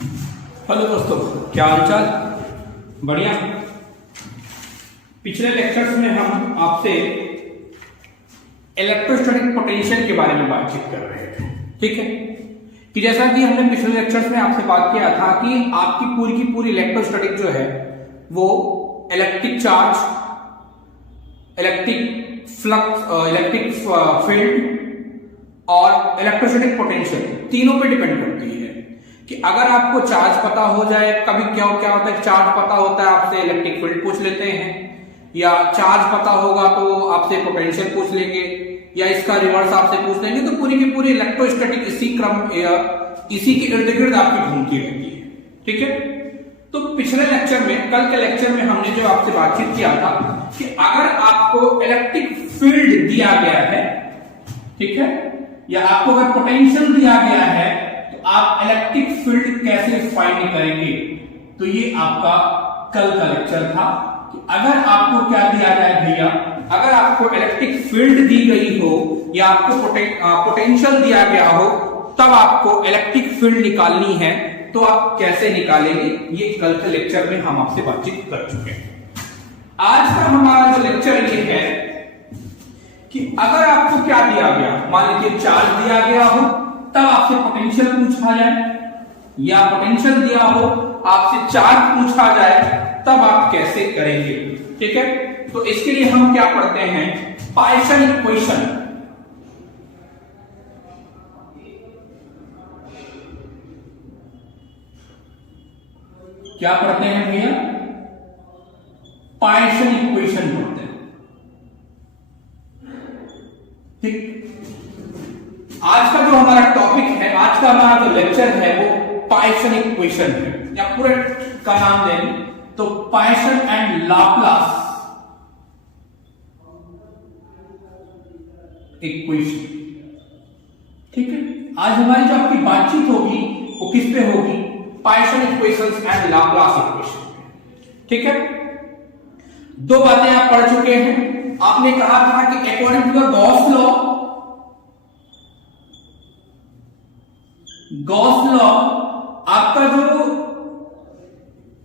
Hello दोस्तों, क्या हालचाल? बढ़िया। पिछले लेक्चर्स में हम आपसे इलेक्ट्रोस्टैटिक पोटेंशियल के बारे में बातचीत कर रहे थे। ठीक है कि जैसा कि हमने पिछले लेक्चर्स में आपसे बात किया था कि आपकी पूरी की पूरी इलेक्ट्रोस्टैटिक जो है वो electric charge, electric flux, electric field और इलेक्ट्रोस्टैटिक पोटेंशियल तीनों पे डिपेंड करती है। कि अगर आपको चार्ज पता हो जाए, कभी क्या क्या होता है, चार्ज पता होता है आपसे इलेक्ट्रिक फील्ड पूछ लेते हैं, या चार्ज पता होगा तो आपसे पोटेंशियल पूछ लेंगे, या इसका रिवर्स आपसे पूछ लेंगे। तो पूरी की पूरी इलेक्ट्रोस्टैटिक इसी क्रम इसी के इर्द गिर्द आपकी घूमती रहती है। ठीक है, तो पिछले लेक्चर में, कल के लेक्चर में हमने जो आपसे बातचीत किया था कि अगर आपको इलेक्ट्रिक फील्ड दिया गया है, ठीक है, या आपको अगर पोटेंशियल दिया गया है तो आप इलेक्ट्रिक फील्ड कैसे फाइंड करेंगे। तो ये आपका कल का लेक्चर था कि अगर आपको क्या दिया जाए भैया, अगर आपको इलेक्ट्रिक फील्ड दी गई हो या आपको पोटेंशियल दिया गया हो, तब आपको इलेक्ट्रिक फील्ड निकालनी है तो आप कैसे निकालेंगे, ये कल के लेक्चर में हम आपसे बातचीत कर चुके हैं। आज का हमारा जो लेक्चर ये है कि अगर आपको क्या दिया गया, मान लीजिए चार्ज दिया गया हो तब आपसे पोटेंशियल पूछा जाए, या पोटेंशियल दिया हो आपसे चार्ज पूछा जाए, तब आप कैसे करेंगे। ठीक है, तो इसके लिए हम क्या पढ़ते हैं, पाइसन इक्वेशन। क्या पढ़ते हैं भैया? पाइसन इक्वेशन पढ़ते हैं। ठीक, आज का जो हमारा टॉपिक है, आज का हमारा जो लेक्चर है वो पाइसन इक्वेशन है, या पूरे का नाम दें तो पाइसन एंड लाप्लास इक्वेशन। ठीक है, आज हमारी जो आपकी बातचीत होगी वो किस पे होगी, पाइसन इक्वेशंस एंड लाप्लास इक्वेशन। ठीक है, दो बातें आप पढ़ चुके हैं। आपने कहा था कि according to the Gauss law आपका जो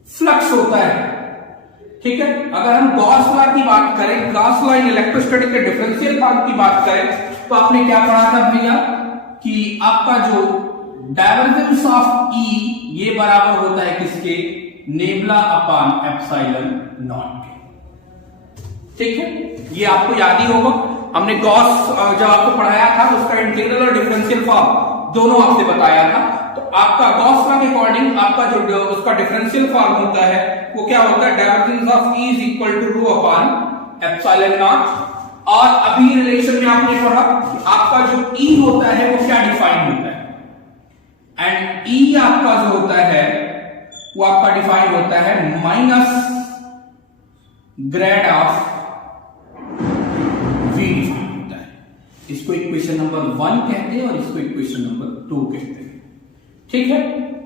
फ्लक्स होता है, ठीक है, अगर हम गॉस लॉ की बात करें, गॉस लॉ इन इलेक्ट्रोस्टैटिक के डिफरेंशियल फॉर्म की बात करें, तो आपने क्या पढ़ा था भैया कि आपका जो डाइवर्जेंस ऑफ ई ये बराबर होता है किसके, नेबुला अपॉन एप्सिलॉन नॉट के। ठीक है, ये आपको याद ही होगा। हमने गॉस जो आपको पढ़ाया था उसका इंटीग्रल और डिफरेंशियल फॉर्म दोनों आपसे बताया था। तो आपका गॉस लॉ के अकॉर्डिंग आपका जो उसका डिफरेंशियल फॉर्म होता है वो क्या होता है, divergence of E is equal to rho upon epsilon naught. और अभी रिलेशन में आपने पढ़ा कि आपका जो ई होता है वो क्या डिफाइन होता है, एंड ई आपका जो होता है वो आपका डिफाइन होता है माइनस ग्रेड ऑफ वी होता है। इसको इक्वेशन नंबर 1 कहते हैं और इसको इक्वेशन नंबर 2 कहते हैं। ठीक है,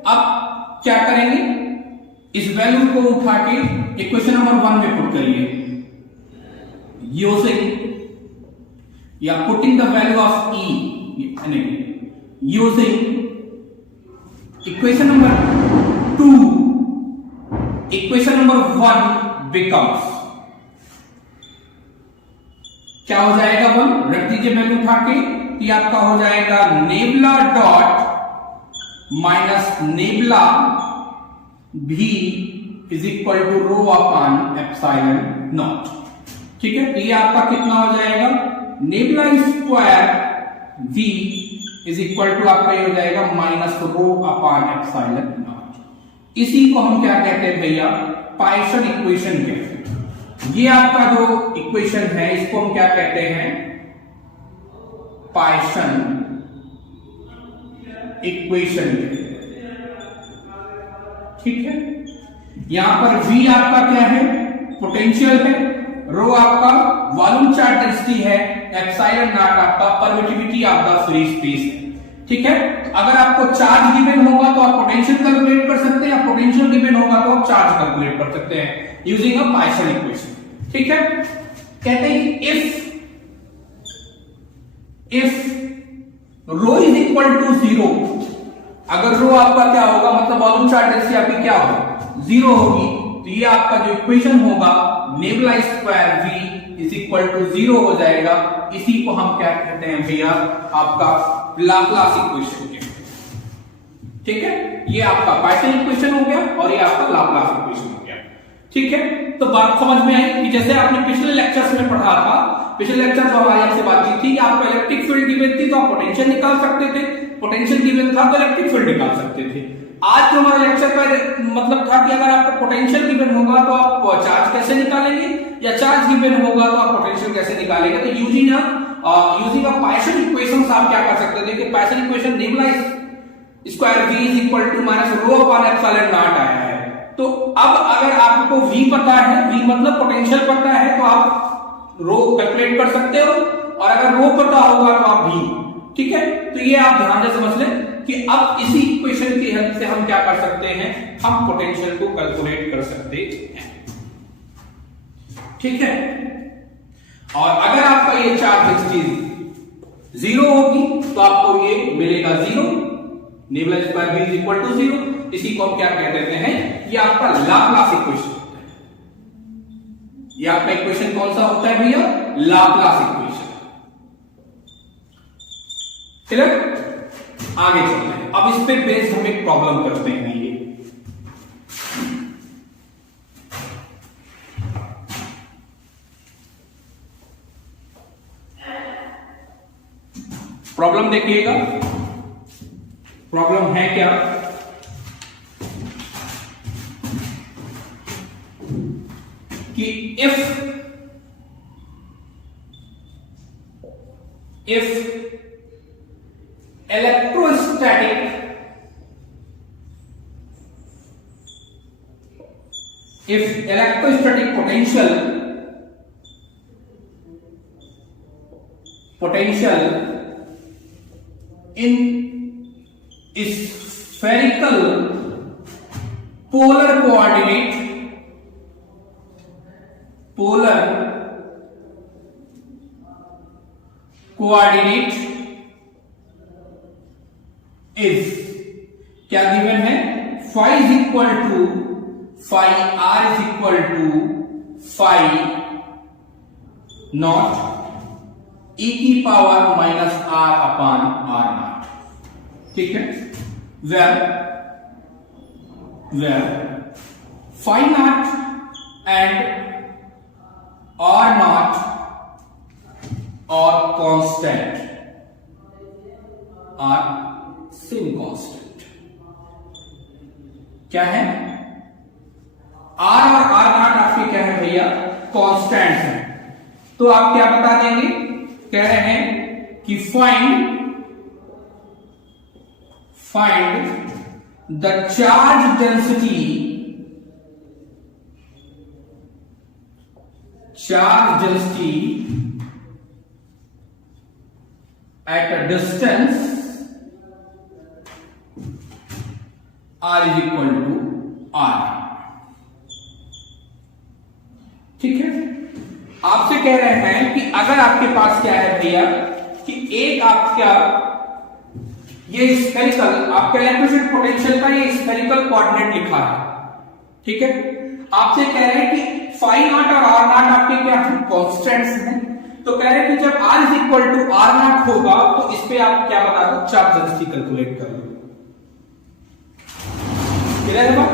अब क्या करेंगे, इस वैल्यू को उठा के इक्वेशन नंबर 1 में पुट करिए, यूजिंग या putting the value of E, using equation number 2, equation number 1 becomes, क्या हो जाएगा, 1 रख दीजिए वैल्यू उठा के, कि आपका हो जाएगा नेबुला डॉट माइनस नेबुला भी is equal to rho upon epsilon naught. ठीक है, तो ये आपका कितना हो जाएगा, nabla square V is equal to आपका ये हो जाएगा minus rho upon epsilon naught. इसी को हम क्या कहते हैं भैया, पाइसन इक्वेशन कहते हैं। ये आपका जो इक्वेशन है इसको हम क्या कहते हैं, पाइसन इक्वेशन। ठीक है, यहां पर V आपका क्या है, पोटेंशियल है, रो आपका वॉल्यूम चार्ज डेंसिटी है, एप्सिलॉन नॉट आपका permittivity of the free space है। ठीक है, अगर आपको चार्ज गिवन होगा तो आप पोटेंशियल कैलकुलेट कर सकते हैं, या पोटेंशियल गिवन होगा तो आप चार्ज कैलकुलेट कर सकते हैं यूजिंग अ पाइसन इक्वेशन। ठीक है, कहते हैं if rho is equal to 0, अगर रो आपका क्या होगा, मतलब वॉल्यूम चार्ज डेंसिटी आपकी क्या होगी, 0 होगी, तो ये आपका जो इक्वेशन होगा nabla square v is equal to 0 हो जाएगा। इसी को हम क्या कहते हैं भैया, आपका लाप्लास इक्वेशन कहते हैं। ठीक है, ये आपका पार्शियल इक्वेशन हो गया और ये आपका लाप्लास इक्वेशन हो गया। ठीक है, तो बात समझ में आई कि जैसे आपने पिछले लेक्चर्स में पढ़ा था, पिछले लेक्चर में हमारी आपसे बातचीत थी कि आपको इलेक्ट्रिक फील्ड गिवन थी तो आप पोटेंशियल निकाल सकते थे, पोटेंशियल गिवन था तो इलेक्ट्रिक फील्ड निकाल सकते थे। आज जो हमारा लेक्चर का मतलब था कि अगर आपको पोटेंशियल गिवन होगा तो आप चार्ज कैसे निकालेंगे, या चार्ज गिवन होगा तो आप पोटेंशियल कैसे निकालेंगे। तो यूजिंग अ पार्शियल इक्वेशंस आप क्या कर सकते थे कि partial equation nabla square v is equal to minus rho upon epsilon naught आया है। तो अब अगर आपको v पता है, v मतलब पोटेंशियल पता है, तो आप रो कैलकुलेट कर सकते हो, और अगर रो पता होगा तो आप v। ठीक है, तो ये आप ध्यान से समझ लें कि अब इसी इक्वेशन की हेल्प से हम क्या कर सकते हैं, हम पोटेंशियल को कैलकुलेट कर सकते हैं। ठीक है, और अगर आपका ये चार्ज डेंसिटी 0 होगी तो आपको ये मिलेगा 0, nabla square v is equal to 0। इसी को हम क्या कह देते हैं, ये आपका लाप्लास इक्वेशन होता है। ये आपका इक्वेशन कौन सा होता है भैया, लाप्लास इक्वेशन। क्लियर, आगे चलते हैं। अब इस पे बेस्ड हम एक प्रॉब्लम करते हैं। ये प्रॉब्लम देखिएगा, प्रॉब्लम है क्या, कि if electrostatic potential in spherical polar coordinate is क्या गिवन है, phi is equal to phi r is equal to phi naught e की power minus r upon r naught। ठीक है, where phi naught and r naught or constant are same constant। क्या है, r और r naught आपके क्या है भैया, कांस्टेंट्स हैं। तो आप क्या बता देंगे, कह रहे हैं कि find the charge density at a distance r is equal to r। ठीक है, आपसे कह रहे हैं कि अगर आपके पास क्या है भैया, कि एक आपका ये स्फेरिकल आपका इलेक्ट्रोस्टैटिक पोटेंशियल का ये स्फेरिकल कोऑर्डिनेट लिखा है। ठीक है, आपसे कह रहे हैं कि फाई नॉट और आर नॉट आपके क्या है, कॉन्स्टेंट्स हैं। तो कह रहे हैं कि जब r is equal to R naught होगा तो इस पे आप क्या बता दो, चार्ज डेंसिटी कैलकुलेट कर लो। क्लियर है बात?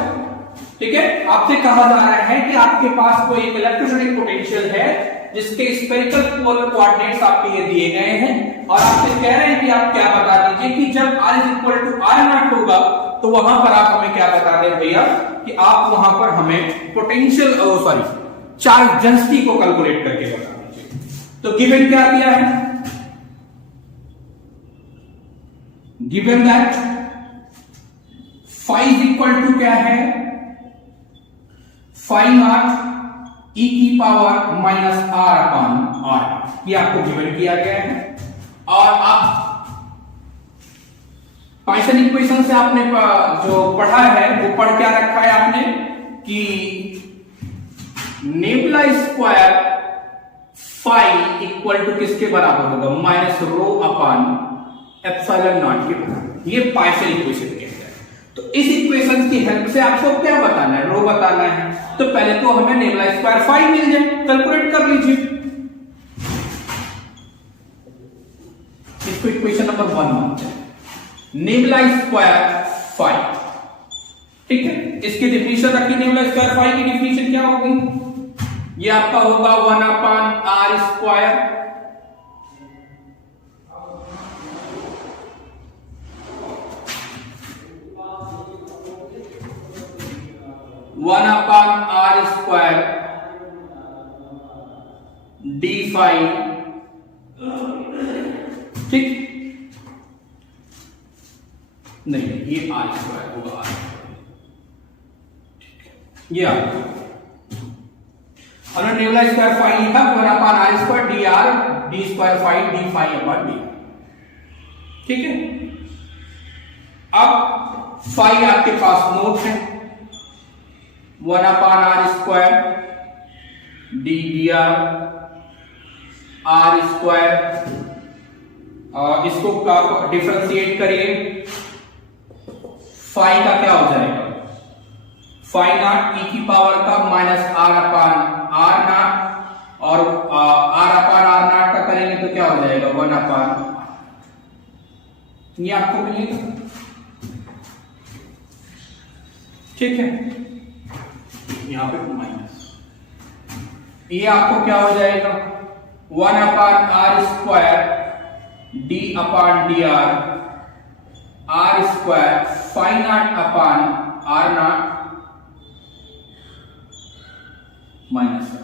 ठीक है, आपसे कहा जा रहा है कि आपके पास कोई एक इलेक्ट्रोस्टैटिक पोटेंशियल है जिसके स्फेरिकल पोलर कोऑर्डिनेट्स आपके ये दिए गए हैं, और आपसे कह रहे हैं कि आप क्या बता दीजिए कि जब r is equal to R naught होगा तो वहां पर आप हमें क्या बता दें भैया, कि आप वहां पर हमें पोटेंशियल चार्ज डेंसिटी को कैलकुलेट करके बता दीजिए। तो गिवन क्या दिया है, given that phi is equal to क्या है, फाई नॉट e की power minus r upon r, ये आपको गिवन किया गया है। और आप पाइथन इक्वेशन से आपने जो पढ़ा है वो पढ़ क्या रखा है आपने, कि nabla square phi equal to किसके बराबर होगा, minus rho upon epsilon naught के बराबर। ये पाइथन इक्वेशन के तो इस इक्वेशन की हेल्प से आपको क्या बताना है, रो बताना है। तो पहले तो हमें नेबुला स्क्वायर फाई मिल जाए, कैलकुलेट कर लीजिए इसको। इक्वेशन नंबर 1 मानते हैं नेबुला स्क्वायर फाई, ठीक है। इसकी डिफिनीशन रखी, नेबुला स्क्वायर फाई की डिफिनीशन क्या होगी, ये आपका होगा 1/r², 1/r² d फाई, ठीक। नहीं, ये r² होगा, ये आपका और नेबुला स्क्वायर फाई लिखा 1/r² dr d square phi d phi upon d, ठीक है। अब फाई आपके पास नोट है 1/r² d dr r², इसको डिफरेंशिएट करिए, फाई का क्या हो जाएगा, फाई नॉट e की पावर का minus r upon r naught, और r अपान r नॉट का करेंगे तो क्या हो जाएगा 1/r, ये आपको मिलेगा, ठीक है। यहां पे माइनस, ये आपको क्या हो जाएगा 1/r² d upon dr r² phi naught upon r naught minus r²,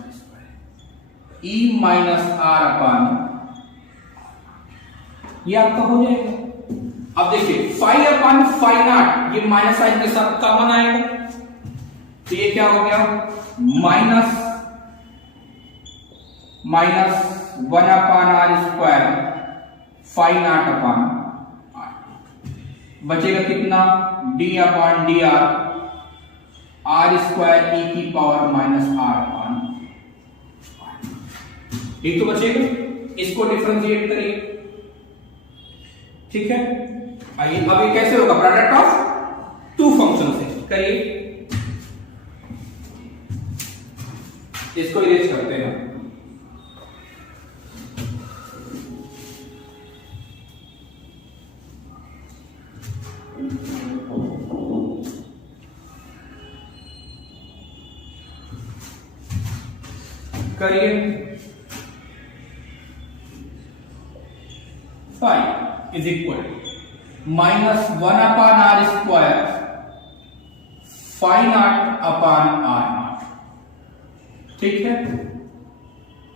e minus r upon, ये आपका हो जाएगा। अब देखिए फाई अपान फाई नॉट, ये माइनस साइन के साथ कॉमन आएगा, तो ये क्या हो गया minus 1/r² phi naught upon r, बचेगा कितना d upon dr r² e की पावर माइनस r अपान, एक तो बचेगा, इसको डिफरेंशिएट करिए, ठीक है। आइए अब ये कैसे होगा, प्रोडक्ट ऑफ टू फंक्शन से करिए, इसको इरेज करते हैं, करिए। Phi is equal minus 1/r² phi naught upon r naught, ठीक है।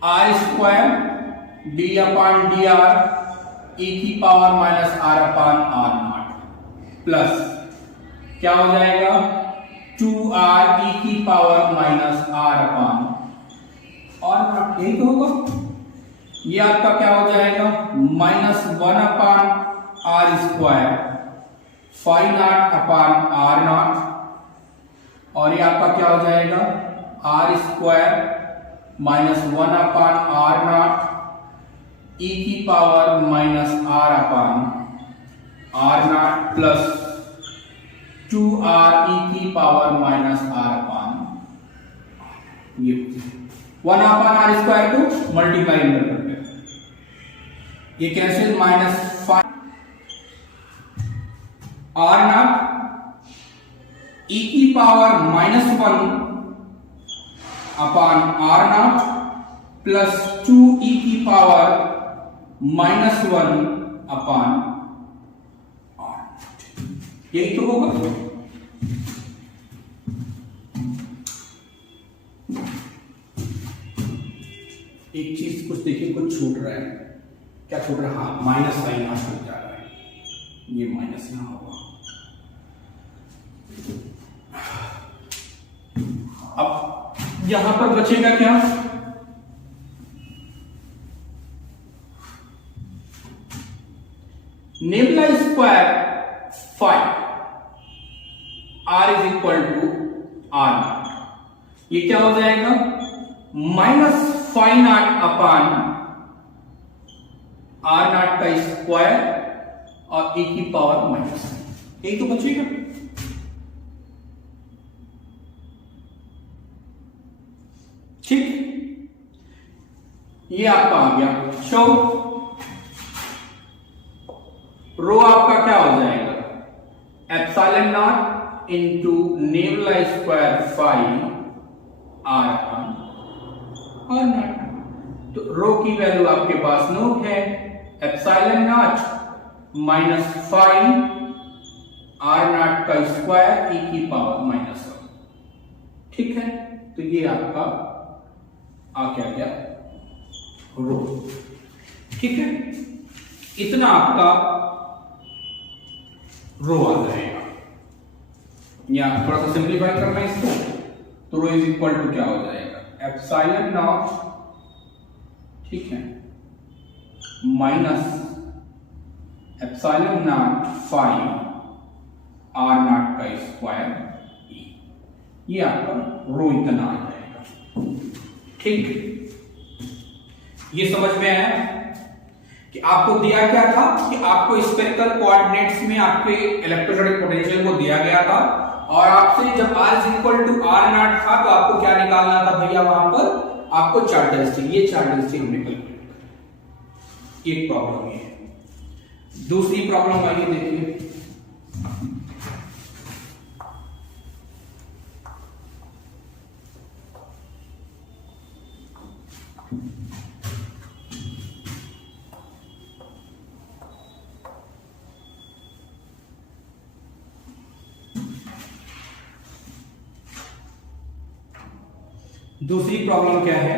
r² d upon dr e की power minus r upon r naught plus क्या हो जाएगा 2r e की पावर माइनस r अपान और नॉट, यही तो होगा। ये आपका क्या हो जाएगा minus 1/r² phi naught upon r naught, और ये आपका क्या हो जाएगा r² minus 1/r naught e की power minus r upon r naught plus 2r e की पावर माइनस r अपान, ये 1/r² को मल्टीप्लाई अंदर करते हैं, ये cancel minus 5 r naught e की power minus 1 upon r naught plus 2e की पावर माइनस 1 अपान r, यही तो होगा। एक चीज कुछ देखिए, कुछ छूट रहा है, क्या छूट रहा है, हाँ माइनस साइन यहां छूट जा रहा है, ये माइनस ना होगा। अब यहां पर बचेगा क्या, nabla square phi r is equal to r naught, ये क्या हो जाएगा minus phi naught upon r naught का स्क्वायर और e की पावर माइनस, यही तो बचेगा। ठीक, ये आपका आ गया। शो रो आपका क्या हो जाएगा, एप्सिलॉन नॉट इंटू नेवलाइज स्क्वायर 5 r1 और नॉट। तो रो की वैल्यू आपके पास नोट है, एप्सिलॉन नॉट माइनस 5 r0 का स्क्वायर e की पावर -1। ठीक है, तो ये आपका आ क्या गया, रो। ठीक है, इतना आपका रो आ जाएगा। या थोड़ा सा सिंप्लीफाई करना है इसको, तो रो इज इक्वल टू क्या हो जाएगा, एप्सिलॉन नॉट, ठीक है, माइनस एप्सिलॉन नॉट 5 r0 का स्क्वायर e। ये आपका रो इतना आ जाएगा। ठीक, ये समझ में आया कि आपको दिया क्या था कि आपको स्फेरिकल कोऑर्डिनेट्स में आपके इलेक्ट्रोस्टैटिक पोटेंशियल को दिया गया था, और आपसे जब r is equal to r0 था तो आपको क्या निकालना था भैया, वहां पर आपको चार्ज डेंसिटी, ये चार्ज डेंसिटी हमने कैलकुलेट कर। एक प्रॉब्लम ये है। दूसरी प्रॉब्लम आइए देखिए, दूसरी प्रॉब्लम क्या है,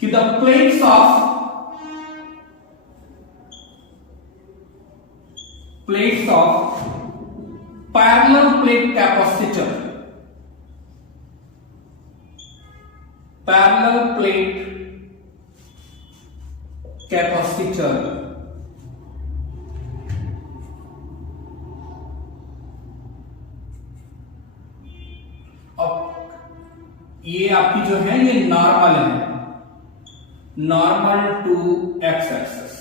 कि the plates of parallel plate capacitor, parallel plate capacitor अब ये आपकी जो है ये नॉर्मल है, normal to X axis,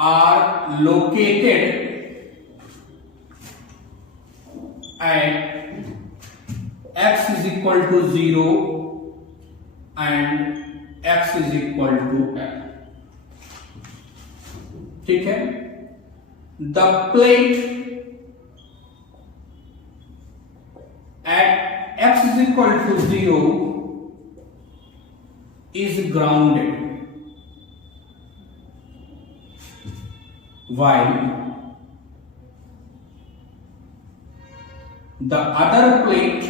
are located at x is equal to 0 and x is equal to l। ठीक है, the plate at x is equal to 0 is grounded, while the other plate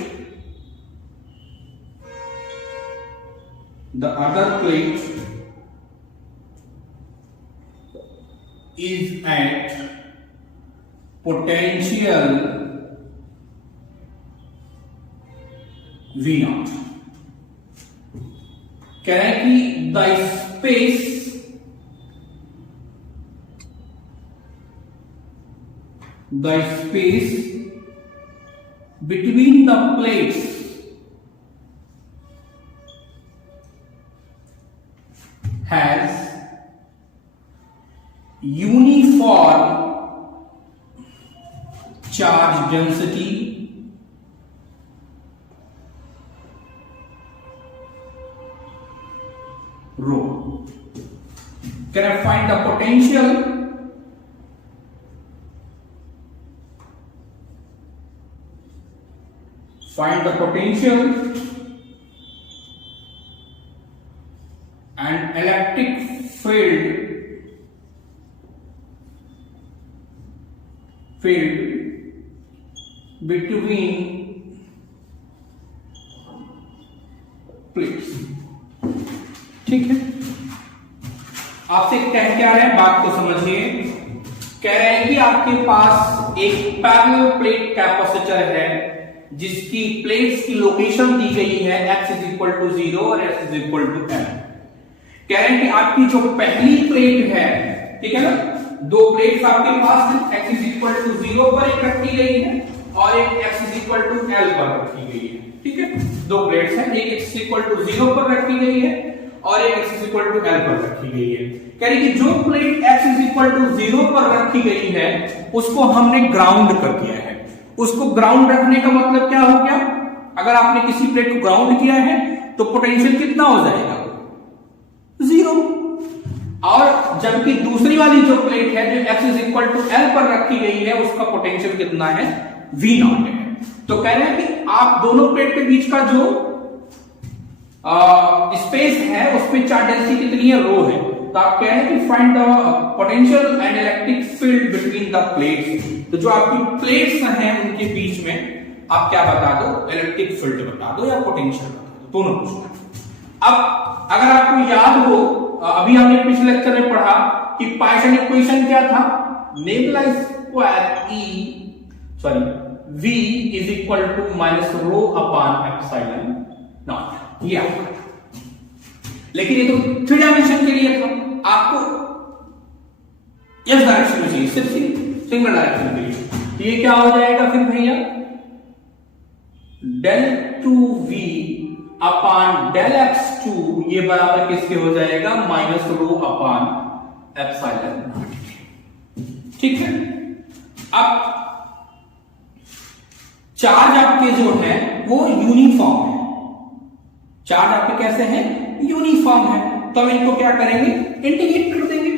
is at potential V0। कह रहे हैं कि the space between the plates has uniform charge density rho। Can I find the potential? Find the potential and electric field between plates। ठीक है, आपसे कह क्या रहे हैं, बात को समझिए। कह रहे हैं कि आपके पास एक पैरेलल प्लेट कैपेसिटर है जिसकी प्लेट्स की लोकेशन दी गई है x इज इक्वल टू 0 और x is equal to l। कह रहे हैं कि आपकी जो पहली प्लेट है, ठीक है ना, दो प्लेट्स आपके पास x इज इक्वल टू 0 पर एक रखी गई है और एक x is equal to L पर रखी गई है। ठीक है, दो प्लेट्स हैं, एक x इज इक्वल टू 0 पर रखी गई है और एक x is equal to L पर रखी गई है। कह रही कि जो plate x is equal to 0 पर रखी गई है उसको हमने ग्राउंड कर दिया है। उसको ग्राउंड रखने का मतलब क्या हो गया, अगर आपने किसी प्लेट को ग्राउंड किया है तो पोटेंशियल कितना हो जाएगा, 0। और जबकि दूसरी वाली जो प्लेट है जो x is equal to L पर रखी गई है उसका पोटेंशियल कितना है, V0 है। तो कह रहे हैं कि आप दोनों प्लेट के बीच का जो स्पेस है उसमें चार्ज डेंसिटी कितनी है, रो है। तो आप कह रहे हैं कि find the potential and electric field between the plates. तो जो आपकी प्लेट्स हैं उनके बीच में आप क्या बता दो, इलेक्ट्रिक फील्ड बता दो या पोटेंशियल बता दो, दोनों पूछना। अब अगर आपको याद हो, अभी हमने पिछले लेक्चर में पढ़ा कि पाइथन इक्वेशन क्या था, nabla square V is equal to minus rho upon epsilon naught, ये आपका। लेकिन ये तो 3 डायमेंशन के लिए था, आपको इस डायरेक्शन में चाहिए, सिर्फ सिंगल डायरेक्शन के लिए। ये क्या हो जाएगा फिर भैया, del 2v upon del x2 ये बराबर किसके हो जाएगा, माइनस रो अपॉन एप्सिलॉन। ठीक है, अब चार्ज आपके जो है वो यूनिफॉर्म है, चार्ज आपके कैसे हैं, यूनिफॉर्म है। तो हम इनको क्या करेंगे, इंटीग्रेट कर देंगे।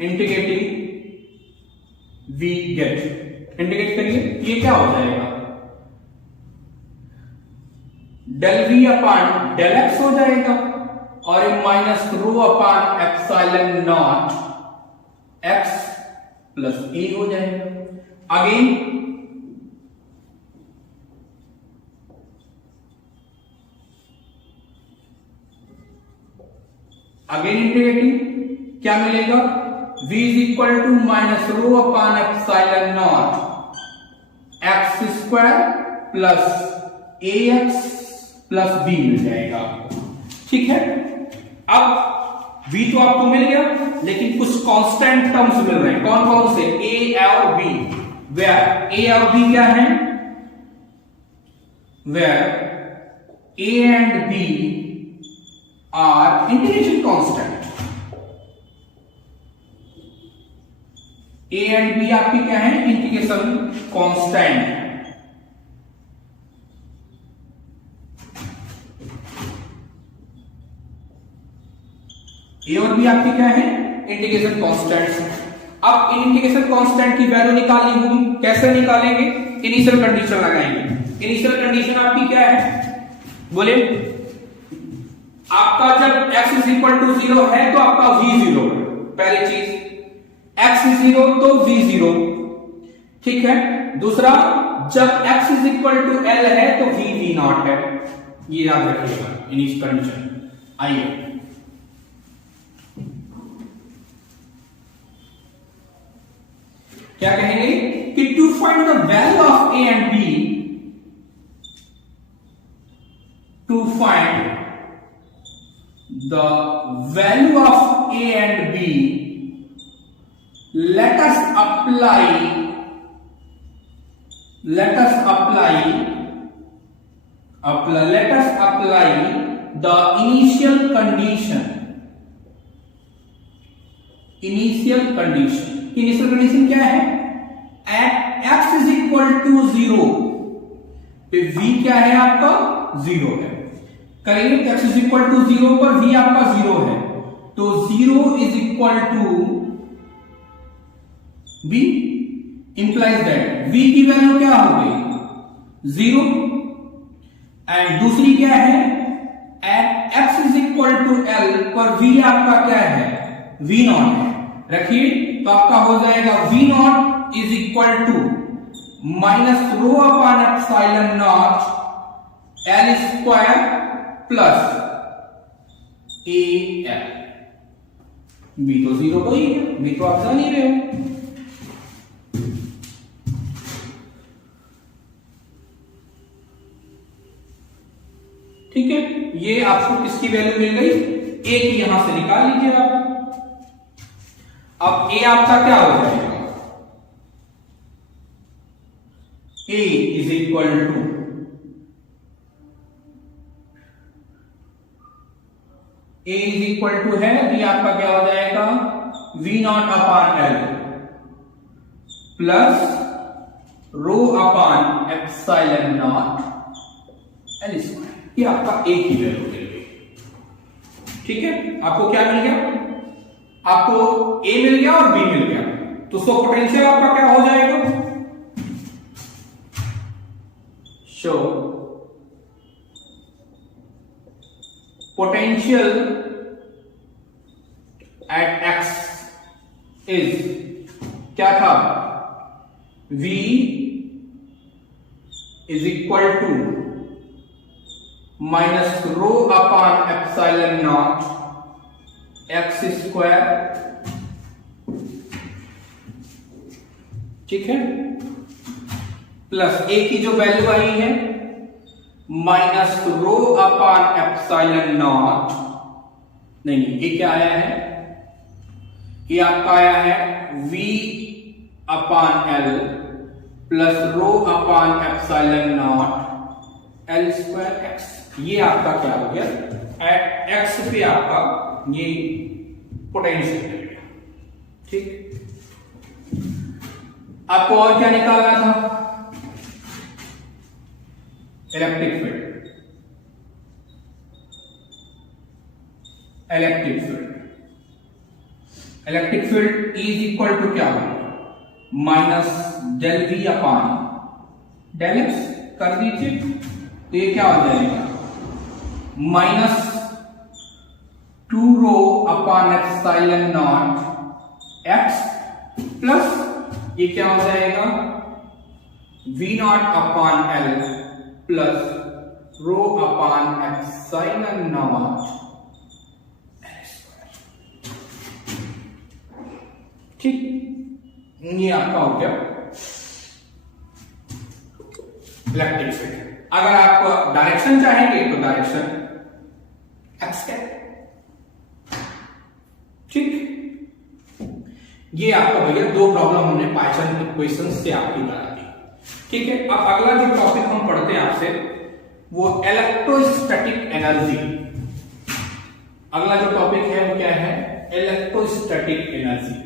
इंटीग्रेटिंग v गेट, इंटीग्रेट करिए, ये क्या हो जाएगा, del v upon del x हो जाएगा और minus rho upon epsilon naught x plus a हो जाएगा। अगेन इंटीग्रेटिंग क्या मिलेगा, v is equal to minus rho upon epsilon naught x square plus ax plus b मिल जाएगा। ठीक है, अब v तो आपको मिल गया, लेकिन कुछ कांस्टेंट टर्म्स मिल रहे हैं। कौन कौन से, a और b, वेयर a और b क्या है, where a and b are integration constant. a and b आपकी क्या है, इंटीग्रेशन कांस्टेंट। ए और बी आपकी क्या है, इंटीग्रेशन कांस्टेंट्स। अब इन इंटीग्रेशन कांस्टेंट की वैल्यू निकालनी होगी, कैसे निकालेंगे, इनिशियल कंडीशन लगाएंगे। इनिशियल कंडीशन आपकी क्या है, बोले आपका जब x इज इक्वल टू 0 है तो आपका v 0 है, पहली चीज, x 0 तो v 0। ठीक है, दूसरा जब x is equal to l है तो v v0 है, ये याद रखिएगा इनिशियल कंडीशन। आइए क्या कहेंगे कि to find the value of a and b, to find the value of a and b let us apply the initial condition क्या है, at x is equal to 0 पे v क्या है आपका 0 है। करेंगे x is equal to 0 पर v आपका 0 है, तो 0 is equal to v implies that v की वैल्यू क्या हो गई 0, एंड दूसरी क्या है, at x is equal to l पर v आपका क्या है v0 है। रखिए, तो आपका हो जाएगा v0 is equal to minus rho upon epsilon naught L square plus a L. v तो 0 को ही है, v तो आप जान ही रहे हो। ठीक है, ये आपको किसकी वैल्यू मिल गई, a की यहां से निकाल लीजिए आप। अब ए आपका क्या हो जाएगा, ए इज इक्वल टू है, तो ये आपका क्या हो जाएगा, V naught upon L plus rho upon epsilon naught L square. ये आपका ए की वैल्यू मिल गई। ठीक है, आपको क्या मिल गया, आपको ए मिल गया और बी मिल गया, तो सो पोटेंशियल आपका क्या हो जाएगा, show potential at X is क्या था, V is equal to minus rho upon epsilon naught X square. ठीक है, प्लस ए की जो वैल्यू आई है minus rho upon epsilon naught, नहीं ये क्या आया है, ये आपका आया है V अपान L plus rho upon epsilon naught L square x. ये आपका क्या हो गया, एट एक्स पे आपका ये पोटेंशियल मिल गया। ठीक, आपको और क्या निकालना था, electric field. Electric field is equal to क्या होगा, minus del V upon del X कर दीजिए, तो ये क्या हो जाएगा, minus 2 rho upon epsilon naught X plus ये क्या हो जाएगा, V naught upon L plus rho upon epsilon naught L square. ठीक, ये आपका हो गया इलेक्ट्रिक फील्ड। अगर आप डायरेक्शन चाहेंगे तो डायरेक्शन एक्स है। ठीक, ये आपका भैया दो प्रॉब्लम हमने पाइथन इक्वेशन से आपकी करा दी। ठीक है, अब अगला जो टॉपिक हम पढ़ते हैं आपसे वो इलेक्ट्रोस्टैटिक एनर्जी। अगला जो टॉपिक है वो क्या है, इलेक्ट्रोस्टैटिक एनर्जी।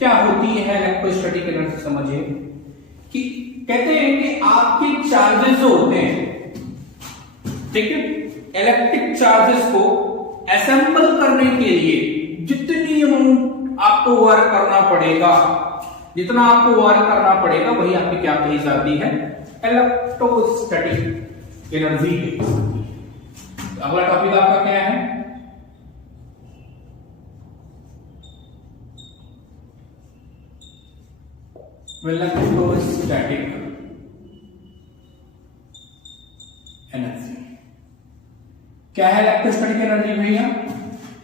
क्या होती है इलेक्ट्रोस्टैटिक एनर्जी, समझिए कि कहते हैं कि आपके चार्जेस जो होते हैं, ठीक है, इलेक्ट्रिक चार्जेस को असेंबल करने के लिए जितनी अमाउंट आपको वर्क करना पड़ेगा, जितना आपको वर्क करना पड़ेगा वही आपकी क्या कही जाती है, इलेक्ट्रोस्टैटिक एनर्जी कही जाती है। अगला टॉपिक आपका क्या है, इलेक्ट्रोस्टैटिक एनर्जी। क्या है इलेक्ट्रोस्टैटिक एनर्जी भैया,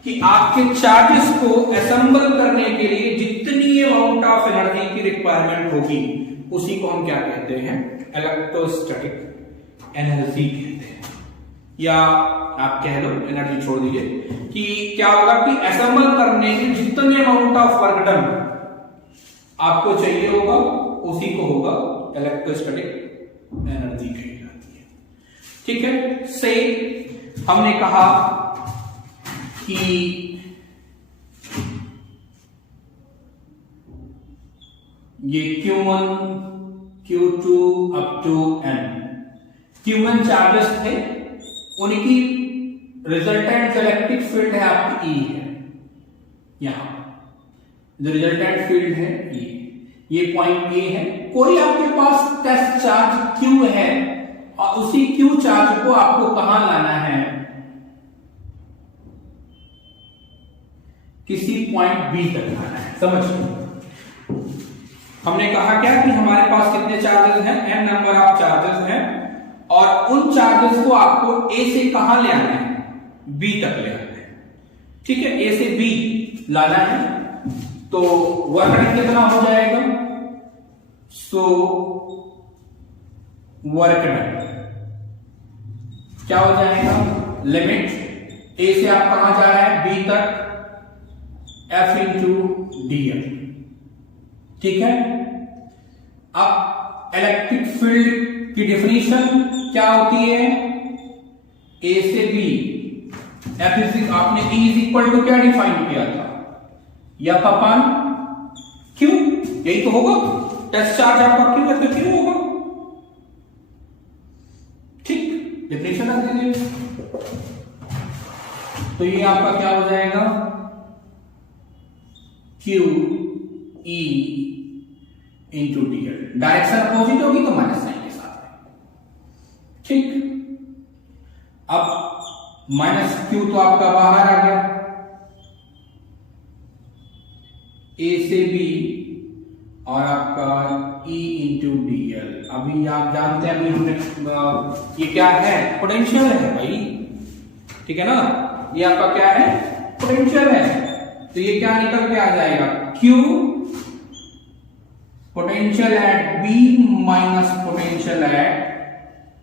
कि आपके चार्जेस को असेंबल करने के लिए जितनी अमाउंट ऑफ एनर्जी की रिक्वायरमेंट होगी उसी को हम क्या कहते हैं, इलेक्ट्रोस्टैटिक एनर्जी कहते हैं। या आप कह दो, एनर्जी छोड़ दीजिए, कि क्या होगा कि असेंबल करने के जितने अमाउंट ऑफ वर्क डन आपको चाहिए होगा उसी को होगा इलेक्ट्रोस्टैटिक एनर्जी कही जाती है। ठीक है, से हमने कहा कि ये Q1 Q2 up to N Q1 charges थे, उनकी रिजल्टेंट इलेक्ट्रिक फील्ड है आपकी E है, यहां जो रिजल्टेंट फील्ड है E, ये पॉइंट A है। कोई आपके पास टेस्ट चार्ज Q है और उसी Q चार्ज को आपको कहां लाना है, किसी पॉइंट B तक लाना है। समझिए, हमने कहा क्या कि हमारे पास कितने चार्जेस हैं, n नंबर ऑफ चार्जेस हैं, और उन चार्जेस को आपको A से कहां ले आना है, B तक ले आना है। ठीक है, A से B लाना है, तो वर्क डन कितना हो जाएगा, सो वर्क डन क्या हो जाएगा, लिमिट A से आप कहां जा रहे हैं, B तक, F इंटू dl। ठीक है, अब इलेक्ट्रिक फील्ड की डेफिनेशन क्या होती है, ए से बी, एफ आपने E इज इक्वल टू क्या डिफाइन किया था, F अपान Q, यही तो होगा, टेस्ट चार्ज आपका Q है तो Q होगा। ठीक, डेफिनेशन रख दीजिए, तो ये आपका क्या हो जाएगा, Q E into dl, direction opposite होगी तो माइनस साइन के साथ है। ठीक, अब माइनस Q तो आपका बाहर आ गया, A से B और आपका E इंटू dl। अभी आप जानते हैं, अभी हमने ये क्या है, पोटेंशियल है भाई, ठीक है ना, ये आपका क्या है, पोटेंशियल है, तो ये क्या निकल के आ जाएगा, Q potential at B minus potential at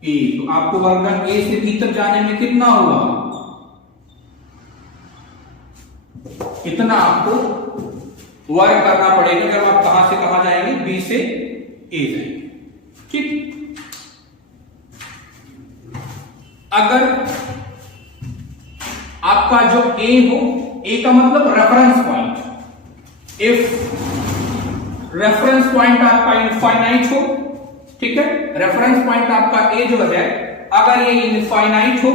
A। तो आपको वर्क A से B तक जाने में कितना हुआ, इतना आपको वर्क करना पड़ेगा जब आप कहां से कहां जाएंगे, B से A जाएंगे। ठीक, अगर आपका जो A हो, A का मतलब reference point, if reference point आपका इनफाइनाइट हो, ठीक है, रेफरेंस पॉइंट आपका A जो है अगर ये इनफाइनाइट हो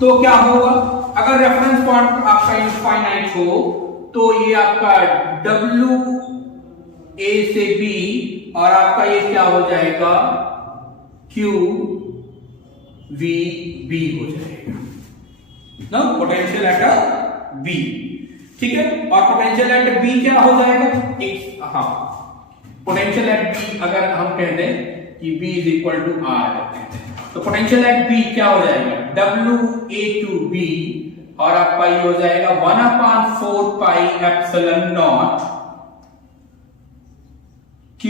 तो क्या होगा, अगर रेफरेंस पॉइंट आपका इनफाइनाइट हो तो ये आपका W A से B और आपका ये क्या हो जाएगा, Q V B हो जाएगा ना, पोटेंशियल एट B। ठीक है, और पोटेंशियल एट B क्या हो जाएगा, एक, हाँ, पोटेंशियल एट B अगर हम कहते हैं कि B is equal to R, तो पोटेंशियल एट B क्या हो जाएगा, W A टू B और आपका ये हो जाएगा 1/4 pi epsilon not Q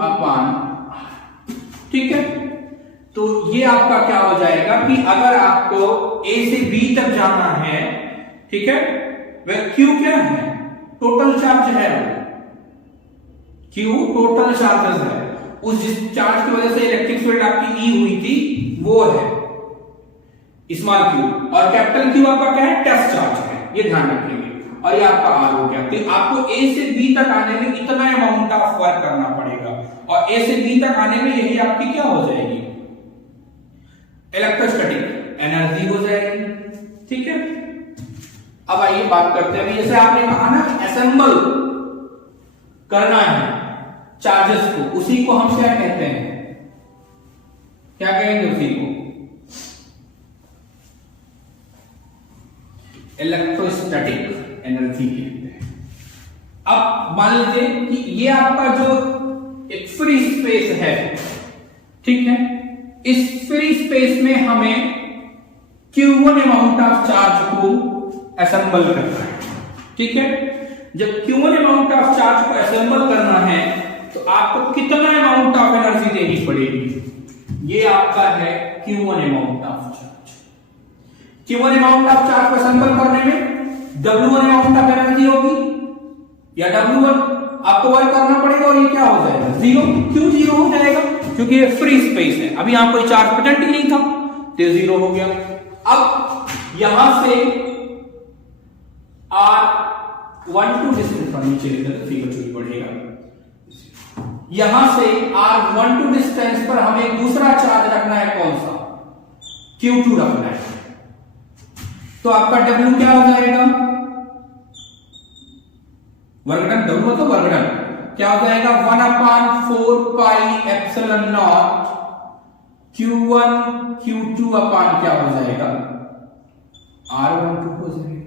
upon R। ठीक है, तो ये आपका क्या हो जाएगा कि अगर आपको A से B तक जाना है, ठीक है, वह Q क्या है, टोटल चार्ज है, Q टोटल चार्जेस है, उस जिस चार्ज की वजह से इलेक्ट्रिक फील्ड आपकी E हुई थी वो है स्मॉल q, और कैपिटल Q आपका क्या है, टेस्ट चार्ज है, ये ध्यान रखिएगा, और ये आपका R हो गया। तो आपको A से B तक आने में इतना अमाउंट ऑफ वर्क करना पड़ेगा, और A से B तक आने में यही आपकी क्या हो जाएगी, इलेक्ट्रोस्टैटिक एनर्जी हो जाएगी। ठीक है, अब आइए बात करते हैं, जैसे आपने कहा ना असेंबल करना है चार्जेस को, उसी को हम क्या कहते हैं, क्या कहेंगे उसी को, इलेक्ट्रोस्टैटिक एनर्जी कहते हैं। अब मान लीजिए कि ये आपका जो एक फ्री स्पेस है, ठीक है, इस फ्री स्पेस में हमें Q1 अमाउंट ऑफ चार्ज को असेंबल करना है। ठीक है, जब Q1 अमाउंट ऑफ चार्ज को असेंबल करना है तो आपको कितना अमाउंट ऑफ एनर्जी देनी पड़ेगी, ये आपका है Q1 amount of charge. Q1 amount of charge को असेंबल करने में W1 अमाउंट ऑफ एनर्जी होगी, या W1 आपको वर्क करना पड़ेगा, और ये क्या हो जाएगा, जीरो, क्यों जीरो हो जाएगा, क्योंकि ये फ्री स्पेस है, अभी यहां कोई चार्ज प्रेजेंट ही नहीं था, तो जीरो हो गया। अब यहां से R12 डिस्टेंस पर नीचे लेकर फिगर चुनी बढ़ेगा, यहां से R12 डिस्टेंस पर हमें दूसरा चार्ज रखना है, कौन सा, Q2 रखना है, तो आपका W क्या हो जाएगा, वर्गडन, W मतलब वर्गडन, क्या हो जाएगा, 1/4 pi epsilon not Q1 Q2 अपान क्या हो जाएगा, R12 हो जाएगा।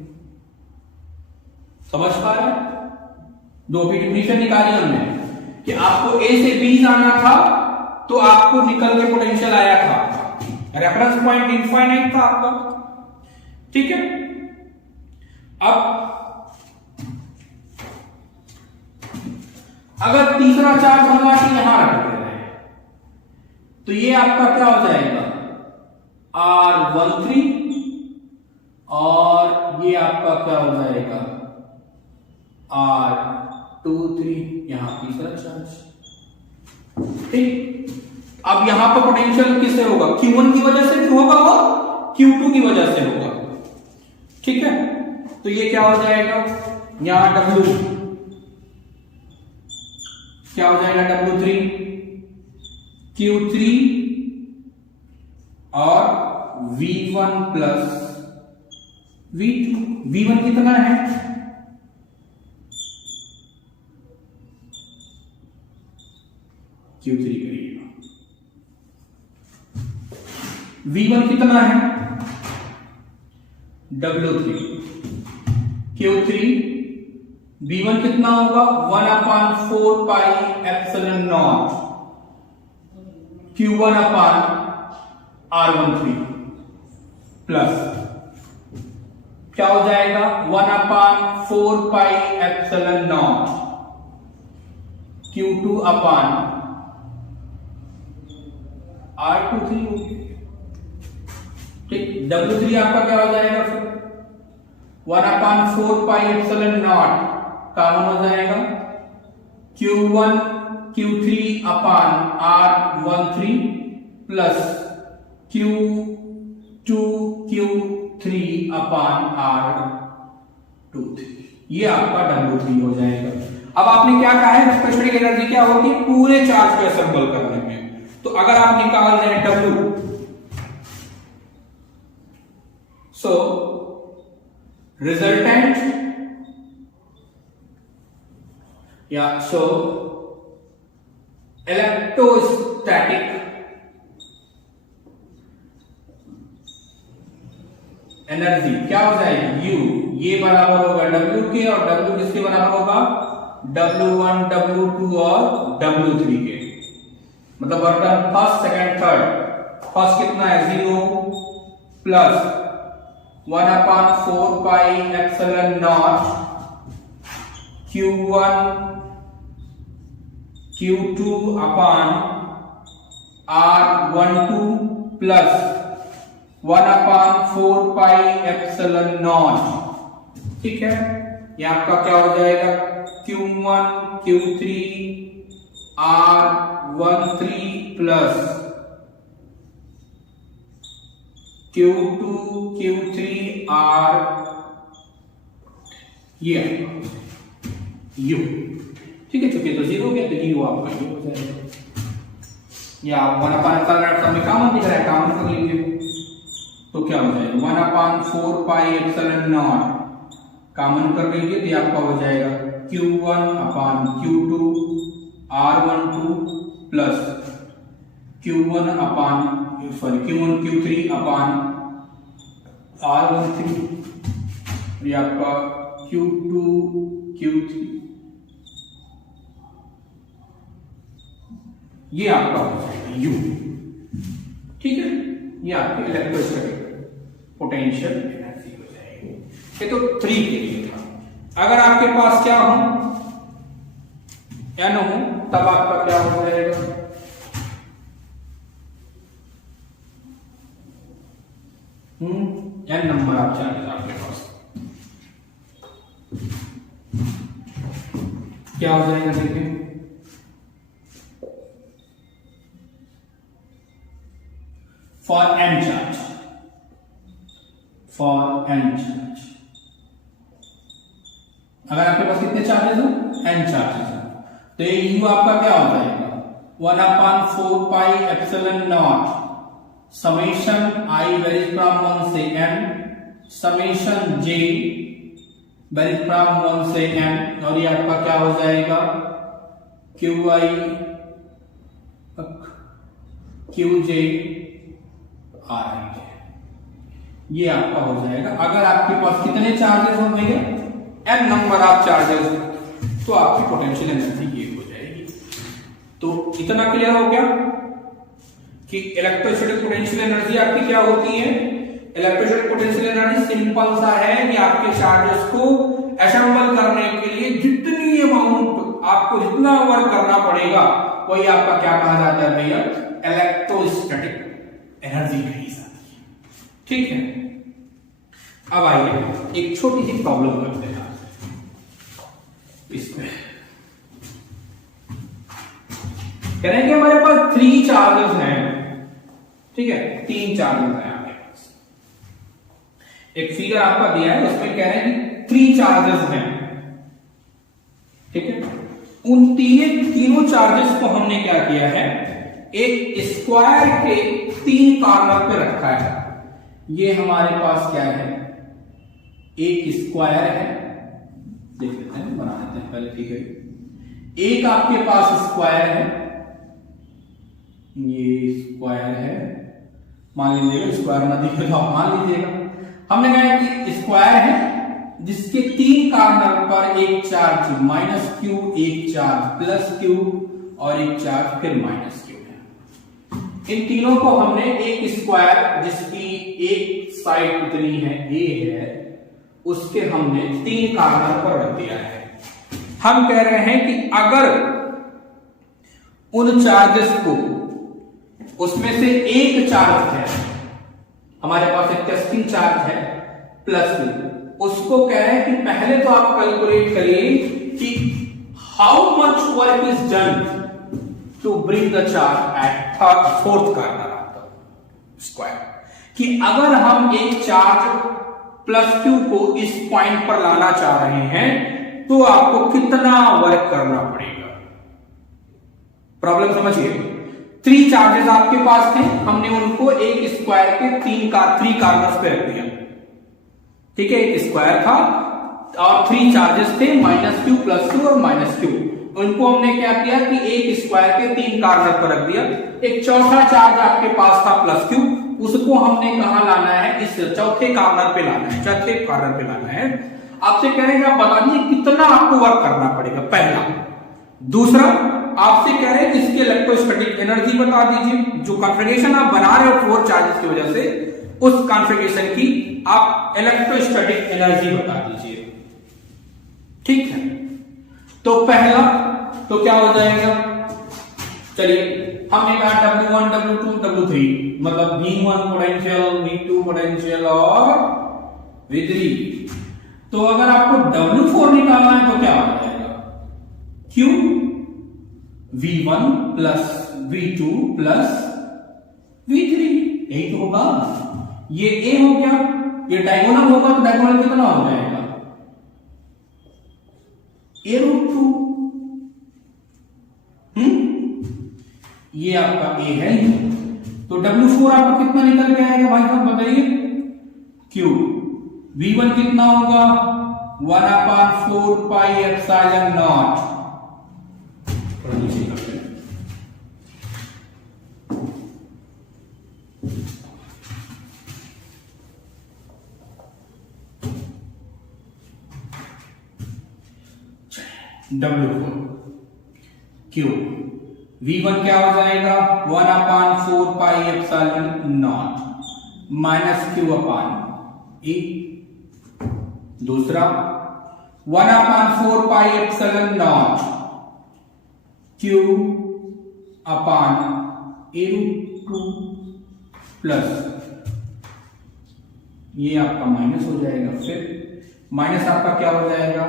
समझ पा रहे हैं, दो की डिफिनेशन निकाली हमने कि आपको A से B जाना था तो आपको निकल के पोटेंशियल आया था, रेफरेंस पॉइंट इनफाइनाइट था आपका। ठीक है, अब अगर तीसरा चार्ज हम लाके यहां रख दे रहे हैं तो ये आपका क्या हो जाएगा, R13, और ये आपका क्या हो जाएगा, R23, यहां तीसरा चार्ज। ठीक, अब यहां पर पोटेंशियल किससे होगा? Q1 की वजह से होगा और Q2 की वजह से होगा। ठीक है, तो ये क्या हो जाएगा? यहां W क्या हो जाएगा? W3 Q3 और V1 प्लस V2। V1 कितना है? Q3 करिएगा। V1 कितना है? W3 Q3 V1 कितना होगा? 1/4 pi epsilon not Q1 upon R13 plus क्या हो जाएगा? 1/4 pi epsilon not Q2 upon R23 होगी। ठीक, W3 आपका क्या हो जाएगा? फिर 1/4 पाई एप्सिलॉन नॉट कॉमन हो जाएगा। Q1 Q3 अपान R13 प्लस Q2 Q3 अपान R23, ये आपका W3 हो जाएगा। अब आपने क्या कहा है? इलेक्ट्रोस्टैटिक एनर्जी क्या होगी? पूरे चार्ज को असेंबल करने में। तो अगर आप निकाल दें W, सो रिजल्टेंट या सो इलेक्ट्रोस्टैटिक एनर्जी क्या हो जाएगी? U, ये बराबर होगा W के, और W किसके बराबर होगा? W1 W2 और W3 के। मतलब बर्तन फर्स्ट सेकंड थर्ड। फर्स्ट कितना है? 0 plus 1/4 pi epsilon not Q1 Q2 upon R12 plus 1/4 pi epsilon naught. ठीक है, ये आपका क्या हो जाएगा? Q1 Q3 R13 plus Q2 Q3 R, ये U। ठीक है, चूंकि तो 0 हो गया तो U आपका ये हो जाएगा। या 1/4 में कॉमन दिख रहा है, कॉमन कर लीजिए तो क्या हो जाएगा? 1/4 पाई एप्सिलॉन नॉट कॉमन कर लीजिए तो आपका हो जाएगा Q1 अपान Q2 R12 plus Q1 Q3 अपान R13, ये आपका Q2 Q3, ये आपका हो जाएगा U। ठीक है, ये आपकी इलेक्ट्रोस्टैटिक पोटेंशियल एनर्जी हो जाएगी। ये तो 3 के लिए था। अगर आपके पास क्या हो? N हो, तब आपका क्या हो जाएगा? N नंबर आप चार्जेस आपके पास क्या हो जाएगा? देखिए, फॉर N चार्ज, अगर आपके पास कितने चार्जेस हो? N चार्जेस हो, तो ये U आपका क्या हो जाएगा? 1/4 pi epsilon not summation I varies from 1 से N summation J varies from 1 से N, और ये आपका क्या हो जाएगा? QI QJ RI, ये आपका हो जाएगा। अगर आपके पास कितने चार्जेस हो भैया? N नंबर आप चार्जेस, तो आपकी पोटेंशियल एनर्जी ये हो जाएगी। तो इतना क्लियर हो गया कि इलेक्ट्रोस्टैटिक पोटेंशियल एनर्जी आपकी क्या होती है? इलेक्ट्रोस्टैटिक पोटेंशियल एनर्जी सिंपल सा है कि आपके चार्जेस को असेंबल करने के लिए जितनी अमाउंट आपको जितना वर्क करना पड़ेगा वही आपका क्या कहा जाता है भैया? इलेक्ट्रोस्टैटिक एनर्जी कही जाती है। ठीक है, अब आइए एक छोटी सी प्रॉब्लम करते हैं। स्क्वायर। कह रहे हैं कि हमारे पास 3 चार्जेस हैं, ठीक है, 3 चार्जेस हैं आपके पास। एक फिगर आपका दिया है, उसमें कह रहे हैं कि 3 चार्जेस हैं, ठीक है। उन तीनों चार्जेस को हमने क्या किया है, एक स्क्वायर के 3 कॉर्नर पे रखा है। ये हमारे पास क्या है, एक स्क्वायर है, देख लेते हैं, बना लेते हैं पहले, ठीक है। एक आपके पास स्क्वायर है, ये स्क्वायर है, मान लीजिएगा, स्क्वायर ना दिखे तो आप मान लीजिएगा। हमने कहा है कि स्क्वायर है जिसके 3 कॉर्नर पर एक चार्ज -q, एक चार्ज +q और एक चार्ज फिर -q है। इन तीनों को हमने एक स्क्वायर जिसकी एक साइड कितनी है, a है, उसके हमने 3 कॉर्नर पर रख दिया है। हम कह रहे हैं कि अगर उन चार्जेस को, उसमें से एक चार्ज है, हमारे पास एक टेस्टिंग चार्ज है +2, उसको कह रहे हैं कि पहले तो आप कैलकुलेट करिए कि how much work is done to bring the charge at 4th corner of the square, कि अगर हम एक चार्ज +q को इस पॉइंट पर लाना चाह रहे हैं तो आपको कितना वर्क करना पड़ेगा। प्रॉब्लम समझिए, 3 चार्जेस आपके पास थे, हमने उनको एक स्क्वायर के 3 कॉर्नर्स पे रख दिया, ठीक है। एक स्क्वायर था और 3 चार्जेस थे, -q, +q और -q। उनको हमने क्या किया कि एक स्क्वायर के 3 कॉर्नर पर रख दिया। एक चौथा चार्ज आपके पास था +q, उसको हमने कहां लाना है, इस चौथे कॉर्नर पे लाना है, चौथे कॉर्नर पे लाना है। आपसे कह रहे हैं आप बता दीजिए कितना आपको वर्क करना पड़ेगा, पहला। दूसरा, आपसे कह रहे हैं इसकी इलेक्ट्रोस्टैटिक एनर्जी बता दीजिए, जो कॉन्फ़िगरेशन आप बना रहे हो 4 चार्जेस की वजह से, उस कॉन्फ़िगरेशन की आप इलेक्ट्रोस्टैटिक एनर्जी बता दीजिए, ठीक है। तो पहला तो क्या हो जाएगा, चलिए हमने कहा W1, W2, W3, मतलब V1 पोटेंशियल, V2 पोटेंशियल और V3। तो अगर आपको W4 निकालना है तो क्या हो जाएगा, Q V1 plus V2 plus V3, यही तो होगा। ये A हो गया, ये डायगोनल होगा तो डायगोनल कितना हो जाएगा, A√2। ये आपका A है, तो W4 आपका कितना निकल के आएगा भाई साहब बताइए। Q V1 कितना होगा, 1/4 pi epsilon not. W4 Q V1 क्या हो जाएगा, 1/4 pi epsilon naught minus Q अपान E। दूसरा 1/4 pi epsilon not Q upon A√2 plus, ये आपका माइनस हो जाएगा, फिर माइनस आपका क्या हो जाएगा,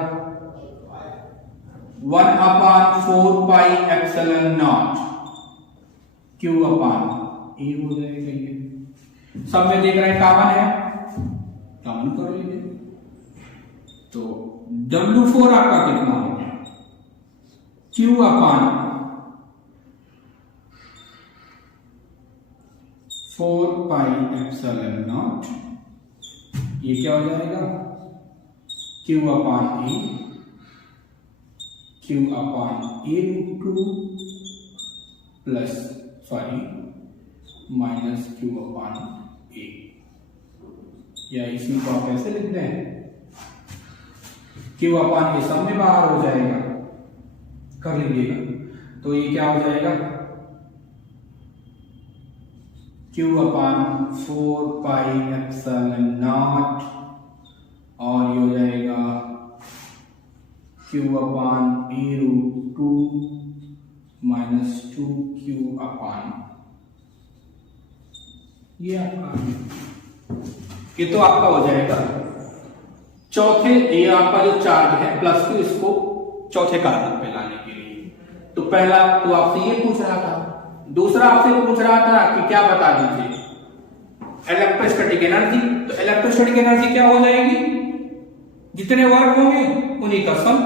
1/4 pi epsilon not Q upon A हो जाएगा। ये सब में देख रहे हैं कॉमन है, कॉमन कर लीजिए। तो W4 आपका कितना हो गया, Q अपान 4 पाई एप्सिलॉन नॉट, ये क्या हो जाएगा, Q upon A, Q upon A√2 plus sorry minus Q upon A, या इसमें तो आप ऐसे लिख दें, Q अपान A सब में बाहर हो जाएगा, कर लीजिएगा। तो ये क्या हो जाएगा, Q अपान 4 पाई एप्सिलॉन नॉट, और ये हो जाएगा Q अपान A√2 माइनस 2Q अपान, ये आपका, ये तो आपका हो जाएगा चौथे। ये आपका जो चार्ज है +Q, इसको चौथे कारक पे लाने के लिए। तो पहला तो आपसे ये पूछ रहा था, दूसरा आपसे पूछ रहा था कि क्या बता दीजिए इलेक्ट्रोस्टैटिक एनर्जी। तो इलेक्ट्रोस्टैटिक एनर्जी क्या हो जाएगी, जितने वर्क होंगे उन्हीं का सम।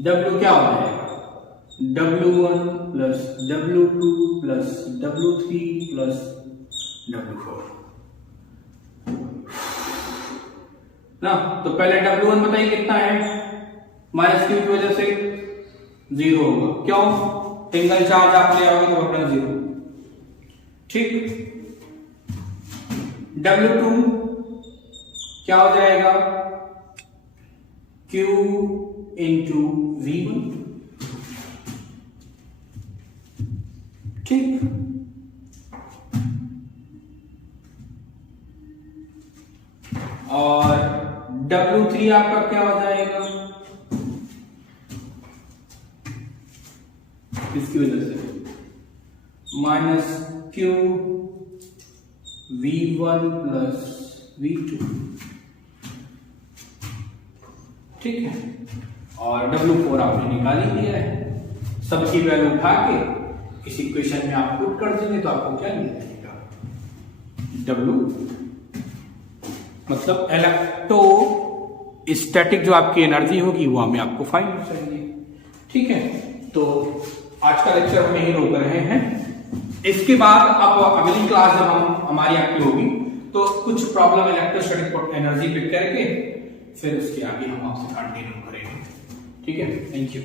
W क्या हो जाएगा, W1 plus W2 plus W3 plus W4 ना। तो पहले W1 बताइए कितना है, माइनस क्यू की वजह से 0 होगा, क्यों, सिंगल चार्ज आप ले आओगे तो अपना 0, ठीक। W2 क्या हो जाएगा, Q इंटू V1, ठीक। और W3 आपका क्या हो जाएगा, इसकी वजह से minus Q V1 plus V2, ठीक है। और W4 आपने निकाल ही दिया है, सबकी वैल्यू उठा के इस इक्वेशन में आप पुट कर देंगे तो आपको क्या मिल जाएगा, W मतलब इलेक्ट्रोस्टैटिक जो आपकी एनर्जी होगी वो हमें आपको फाइंड चाहिए, ठीक है। तो आज का लेक्चर हम यही रोक रहे हैं। इसके बाद अब अगली क्लास जब हमारी आपकी होगी तो कुछ प्रॉब्लम इलेक्ट्रोस्टैटिक एनर्जी पे करके फिर उसके आगे हम आपसे कंटिन्यू करेंगे, ठीक है। Thank you.